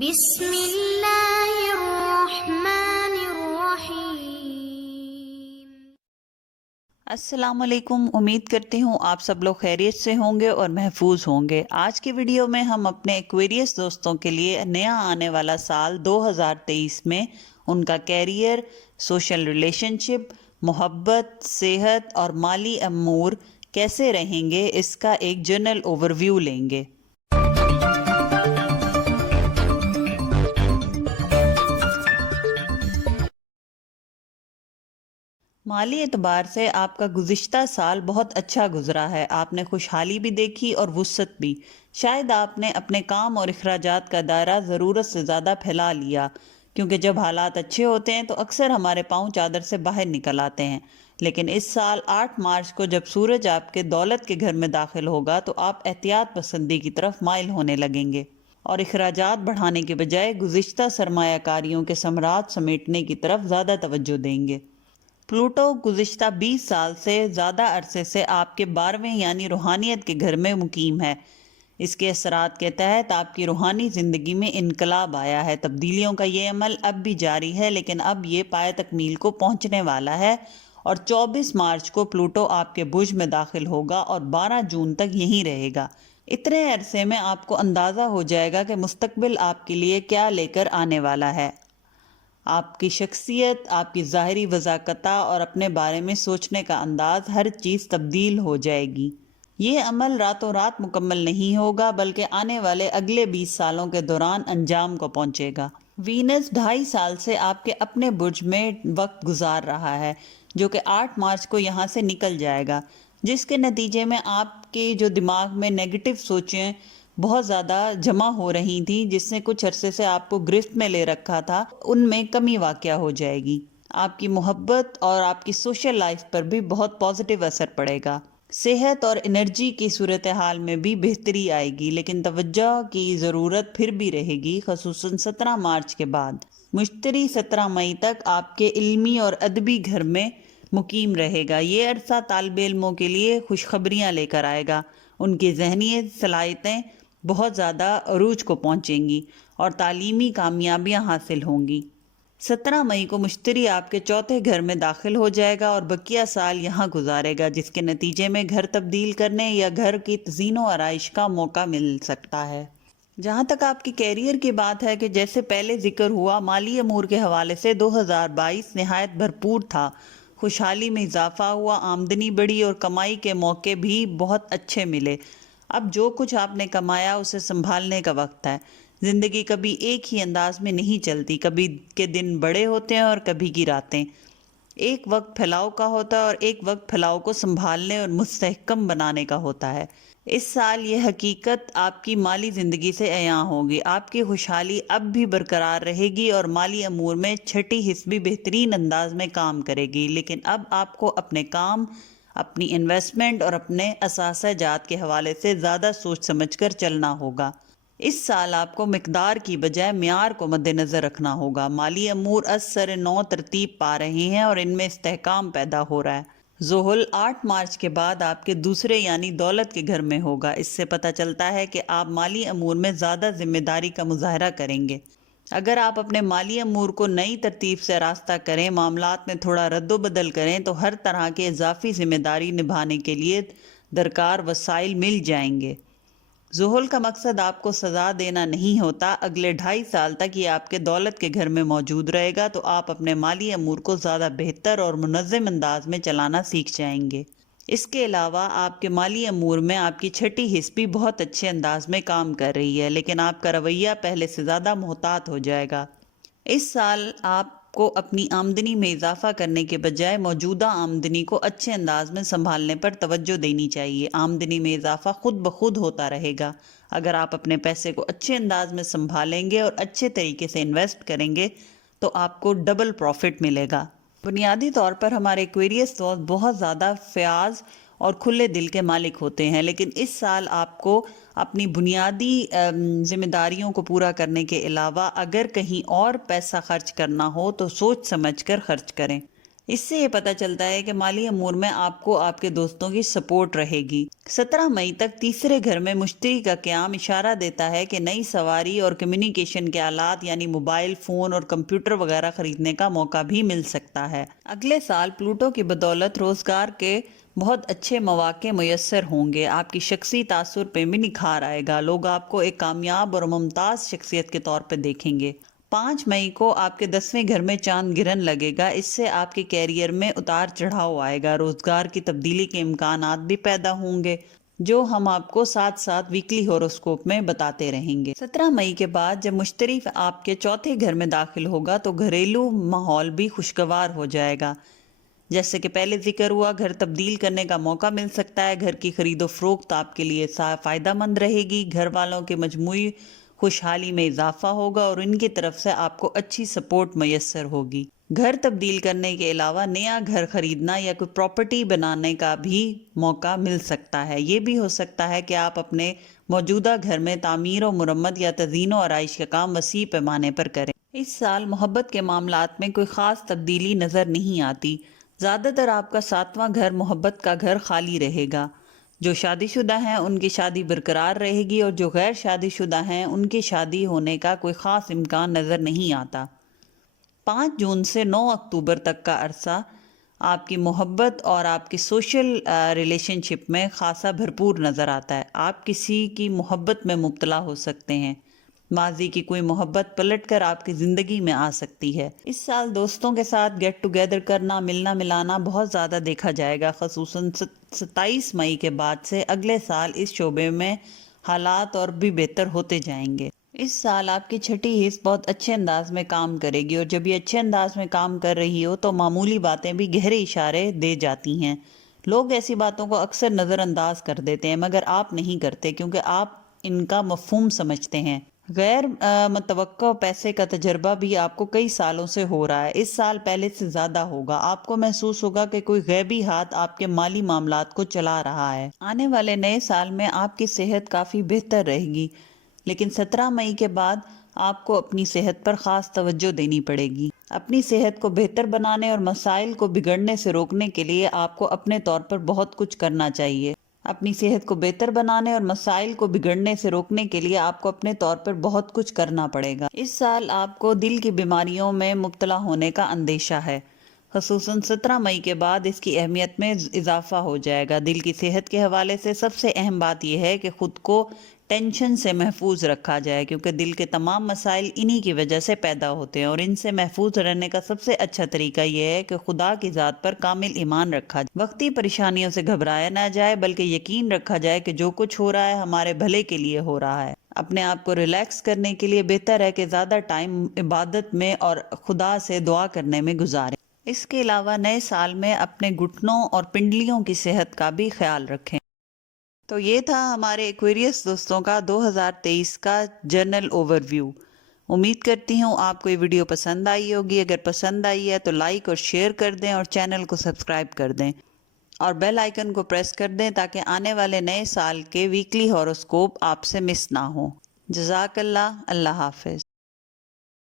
بسم اللہ الرحمن الرحیم۔ السلام علیکم، امید کرتی ہوں آپ سب لوگ خیریت سے ہوں گے اور محفوظ ہوں گے۔ آج کی ویڈیو میں ہم اپنے ایکویریس دوستوں کے لیے نیا آنے والا سال 2023 میں ان کا کیریئر، سوشل ریلیشن شپ، محبت، صحت اور مالی امور کیسے رہیں گے اس کا ایک جنرل اوور ویو لیں گے۔ مالی اعتبار سے آپ کا گزشتہ سال بہت اچھا گزرا ہے۔ آپ نے خوشحالی بھی دیکھی اور وسعت بھی۔ شاید آپ نے اپنے کام اور اخراجات کا دائرہ ضرورت سے زیادہ پھیلا لیا، کیونکہ جب حالات اچھے ہوتے ہیں تو اکثر ہمارے پاؤں چادر سے باہر نکل آتے ہیں۔ لیکن اس سال 8 مارچ کو جب سورج آپ کے دولت کے گھر میں داخل ہوگا تو آپ احتیاط پسندی کی طرف مائل ہونے لگیں گے اور اخراجات بڑھانے کے بجائے گزشتہ سرمایہ کاریوں کے ثمرات سمیٹنے کی طرف زیادہ توجہ دیں گے۔ پلوٹو گزشتہ 20 سال سے زیادہ عرصے سے آپ کے 12ویں یعنی روحانیت کے گھر میں مقیم ہے۔ اس کے اثرات کے تحت آپ کی روحانی زندگی میں انقلاب آیا ہے۔ تبدیلیوں کا یہ عمل اب بھی جاری ہے، لیکن اب یہ پائے تکمیل کو پہنچنے والا ہے اور 24 مارچ کو پلوٹو آپ کے برج میں داخل ہوگا اور 12 جون تک یہیں رہے گا۔ اتنے عرصے میں آپ کو اندازہ ہو جائے گا کہ مستقبل آپ کے لیے کیا لے کر آنے والا ہے۔ آپ کی شخصیت، آپ کی ظاہری وضاحت اور اپنے بارے میں سوچنے کا انداز، ہر چیز تبدیل ہو جائے گی۔ یہ عمل راتوں رات مکمل نہیں ہوگا بلکہ آنے والے اگلے 20 سالوں کے دوران انجام کو پہنچے گا۔ وینس 2.5 سال سے آپ کے اپنے برج میں وقت گزار رہا ہے، جو کہ 8 مارچ کو یہاں سے نکل جائے گا، جس کے نتیجے میں آپ کے جو دماغ میں نیگیٹو سوچیں بہت زیادہ جمع ہو رہی تھیں، جس نے کچھ عرصے سے آپ کو گرفت میں لے رکھا تھا، ان میں کمی واقع ہو جائے گی۔ آپ کی محبت اور آپ کی سوشل لائف پر بھی بہت پازیٹیو اثر پڑے گا۔ صحت اور انرجی کی صورتحال میں بھی بہتری آئے گی، لیکن توجہ کی ضرورت پھر بھی رہے گی، خصوصاً 17 مارچ کے بعد۔ مشتری 17 مئی تک آپ کے علمی اور ادبی گھر میں مقیم رہے گا۔ یہ عرصہ طالب علموں کے لیے خوشخبریاں لے کر آئے گا۔ ان کی ذہنی صلاحیتیں بہت زیادہ عروج کو پہنچیں گی اور تعلیمی کامیابیاں حاصل ہوں گی۔ 17 مئی کو مشتری آپ کے چوتھے گھر میں داخل ہو جائے گا اور بقیہ سال یہاں گزارے گا، جس کے نتیجے میں گھر تبدیل کرنے یا گھر کی تزئین و آرائش کا موقع مل سکتا ہے۔ جہاں تک آپ کی کیریئر کی بات ہے کہ جیسے پہلے ذکر ہوا، مالی امور کے حوالے سے 2022 نہایت بھرپور تھا۔ خوشحالی میں اضافہ ہوا، آمدنی بڑھی اور کمائی کے موقع بھی بہت اچھے ملے۔ اب جو کچھ آپ نے کمایا اسے سنبھالنے کا وقت ہے۔ زندگی کبھی ایک ہی انداز میں نہیں چلتی، کبھی کے دن بڑے ہوتے ہیں اور کبھی کی راتیں۔ ایک وقت پھیلاؤ کا ہوتا ہے اور ایک وقت پھیلاؤ کو سنبھالنے اور مستحکم بنانے کا ہوتا ہے۔ اس سال یہ حقیقت آپ کی مالی زندگی سے عیاں ہوگی۔ آپ کی خوشحالی اب بھی برقرار رہے گی اور مالی امور میں چھٹی حص بھی بہترین انداز میں کام کرے گی، لیکن اب آپ کو اپنے کام، اپنی انویسٹمنٹ اور اپنے اثاثہ جات کے حوالے سے زیادہ سوچ سمجھ کر چلنا ہوگا۔ اس سال آپ کو مقدار کی بجائے معیار کو مد نظر رکھنا ہوگا۔ مالی امور از سر نو ترتیب پا رہے ہیں اور ان میں استحکام پیدا ہو رہا ہے۔ ذوحل 8 مارچ کے بعد آپ کے دوسرے یعنی دولت کے گھر میں ہوگا۔ اس سے پتہ چلتا ہے کہ آپ مالی امور میں زیادہ ذمہ داری کا مظاہرہ کریں گے۔ اگر آپ اپنے مالی امور کو نئی ترتیب سے راستہ کریں، معاملات میں تھوڑا رد و بدل کریں تو ہر طرح کے اضافی ذمہ داری نبھانے کے لیے درکار وسائل مل جائیں گے۔ ذوحل کا مقصد آپ کو سزا دینا نہیں ہوتا۔ اگلے 2.5 سال تک یہ آپ کے دولت کے گھر میں موجود رہے گا تو آپ اپنے مالی امور کو زیادہ بہتر اور منظم انداز میں چلانا سیکھ جائیں گے۔ اس کے علاوہ آپ کے مالی امور میں آپ کی چھٹی حص بھی بہت اچھے انداز میں کام کر رہی ہے، لیکن آپ کا رویہ پہلے سے زیادہ محتاط ہو جائے گا۔ اس سال آپ کو اپنی آمدنی میں اضافہ کرنے کے بجائے موجودہ آمدنی کو اچھے انداز میں سنبھالنے پر توجہ دینی چاہیے۔ آمدنی میں اضافہ خود بخود ہوتا رہے گا اگر آپ اپنے پیسے کو اچھے انداز میں سنبھالیں گے اور اچھے طریقے سے انویسٹ کریں گے تو آپ کو ڈبل پروفٹ ملے گا۔ بنیادی طور پر ہمارے ایکویریس دوست بہت زیادہ فیاض اور کھلے دل کے مالک ہوتے ہیں، لیکن اس سال آپ کو اپنی بنیادی ذمہ داریوں کو پورا کرنے کے علاوہ اگر کہیں اور پیسہ خرچ کرنا ہو تو سوچ سمجھ کر خرچ کریں۔ اس سے یہ پتہ چلتا ہے کہ مالی امور میں آپ کو آپ کے دوستوں کی سپورٹ رہے گی۔ 17 مئی تک تیسرے گھر میں مشتری کا قیام اشارہ دیتا ہے کہ نئی سواری اور کمیونیکیشن کے آلات یعنی موبائل فون اور کمپیوٹر وغیرہ خریدنے کا موقع بھی مل سکتا ہے۔ اگلے سال پلوٹو کی بدولت روزگار کے بہت اچھے مواقع میسر ہوں گے، آپ کی شخصی تاثر پہ بھی نکھار آئے گا، لوگ آپ کو ایک کامیاب اور ممتاز شخصیت کے طور پہ دیکھیں گے۔ 5 مئی کو آپ کے 10ویں گھر میں چاند گرہن لگے گا، اس سے آپ کے کیریئر میں اتار چڑھاؤ آئے گا، روزگار کی تبدیلی کے امکانات بھی پیدا ہوں گے، جو ہم آپ کو ساتھ ساتھ ویکلی ہوروسکوپ میں بتاتے رہیں گے۔ 17 مئی کے بعد جب مشتری آپ کے چوتھے گھر میں داخل ہوگا تو گھریلو ماحول بھی خوشگوار ہو جائے گا۔ جیسے کہ پہلے ذکر ہوا، گھر تبدیل کرنے کا موقع مل سکتا ہے، گھر کی خرید و فروخت آپ کے لیے فائدہ مند رہے گی، گھر والوں کے مجموعی خوشحالی میں اضافہ ہوگا اور ان کی طرف سے آپ کو اچھی سپورٹ میسر ہوگی۔ گھر تبدیل کرنے کے علاوہ نیا گھر خریدنا یا کوئی پراپرٹی بنانے کا بھی موقع مل سکتا ہے۔ یہ بھی ہو سکتا ہے کہ آپ اپنے موجودہ گھر میں تعمیر و مرمت یا تزئین و آرائش کا کام وسیع پیمانے پر کریں۔ اس سال محبت کے معاملات میں کوئی خاص تبدیلی نظر نہیں آتی، زیادہ تر آپ کا 7واں گھر محبت کا گھر خالی رہے گا۔ جو شادی شدہ ہیں ان کی شادی برقرار رہے گی اور جو غیر شادی شدہ ہیں ان کی شادی ہونے کا کوئی خاص امکان نظر نہیں آتا۔ 5 جون سے 9 اکتوبر تک کا عرصہ آپ کی محبت اور آپ کی سوشل ریلیشن شپ میں خاصا بھرپور نظر آتا ہے۔ آپ کسی کی محبت میں مبتلا ہو سکتے ہیں، ماضی کی کوئی محبت پلٹ کر آپ کی زندگی میں آ سکتی ہے۔ اس سال دوستوں کے ساتھ گیٹ ٹوگیدر کرنا، ملنا ملانا بہت زیادہ دیکھا جائے گا، خصوصاً 27 مئی کے بعد سے اگلے سال اس شعبے میں حالات اور بھی بہتر ہوتے جائیں گے۔ اس سال آپ کی چھٹی حص بہت اچھے انداز میں کام کرے گی اور جب یہ اچھے انداز میں کام کر رہی ہو تو معمولی باتیں بھی گہرے اشارے دے جاتی ہیں۔ لوگ ایسی باتوں کو اکثر نظر انداز کر دیتے ہیں مگر آپ نہیں کرتے کیونکہ آپ ان کا مفہوم سمجھتے ہیں۔ غیر متوقع پیسے کا تجربہ بھی آپ کو کئی سالوں سے ہو رہا ہے، اس سال پہلے سے زیادہ ہوگا۔ آپ کو محسوس ہوگا کہ کوئی غیبی ہاتھ آپ کے مالی معاملات کو چلا رہا ہے۔ آنے والے نئے سال میں آپ کی صحت کافی بہتر رہے گی، لیکن 17 مئی کے بعد آپ کو اپنی صحت پر خاص توجہ دینی پڑے گی۔ اپنی صحت کو بہتر بنانے اور مسائل کو بگڑنے سے روکنے کے لیے آپ کو اپنے طور پر بہت کچھ کرنا چاہیے۔ اپنی صحت کو بہتر بنانے اور مسائل کو بگڑنے سے روکنے کے لیے آپ کو اپنے طور پر بہت کچھ کرنا پڑے گا۔ اس سال آپ کو دل کی بیماریوں میں مبتلا ہونے کا اندیشہ ہے، خصوصاً 17 مئی کے بعد اس کی اہمیت میں اضافہ ہو جائے گا۔ دل کی صحت کے حوالے سے سب سے اہم بات یہ ہے کہ خود کو ٹینشن سے محفوظ رکھا جائے، کیونکہ دل کے تمام مسائل انہی کی وجہ سے پیدا ہوتے ہیں اور ان سے محفوظ رہنے کا سب سے اچھا طریقہ یہ ہے کہ خدا کی ذات پر کامل ایمان رکھا جائے۔ وقتی پریشانیوں سے گھبرایا نہ جائے بلکہ یقین رکھا جائے کہ جو کچھ ہو رہا ہے ہمارے بھلے کے لیے ہو رہا ہے۔ اپنے آپ کو ریلیکس کرنے کے لیے بہتر ہے کہ زیادہ ٹائم عبادت میں اور خدا سے دعا کرنے میں گزاریں۔ اس کے علاوہ نئے سال میں اپنے گھٹنوں اور پنڈلیوں کی صحت کا بھی خیال رکھیں۔ تو یہ تھا ہمارے ایکویریس دوستوں کا 2023 کا جنرل اوور ویو۔ امید کرتی ہوں آپ کو یہ ویڈیو پسند آئی ہوگی۔ اگر پسند آئی ہے تو لائک اور شیئر کر دیں اور چینل کو سبسکرائب کر دیں اور بیل آئیکن کو پریس کر دیں تاکہ آنے والے نئے سال کے ویکلی ہوروسکوپ آپ سے مس نہ ہو۔ جزاک اللہ، اللہ حافظ۔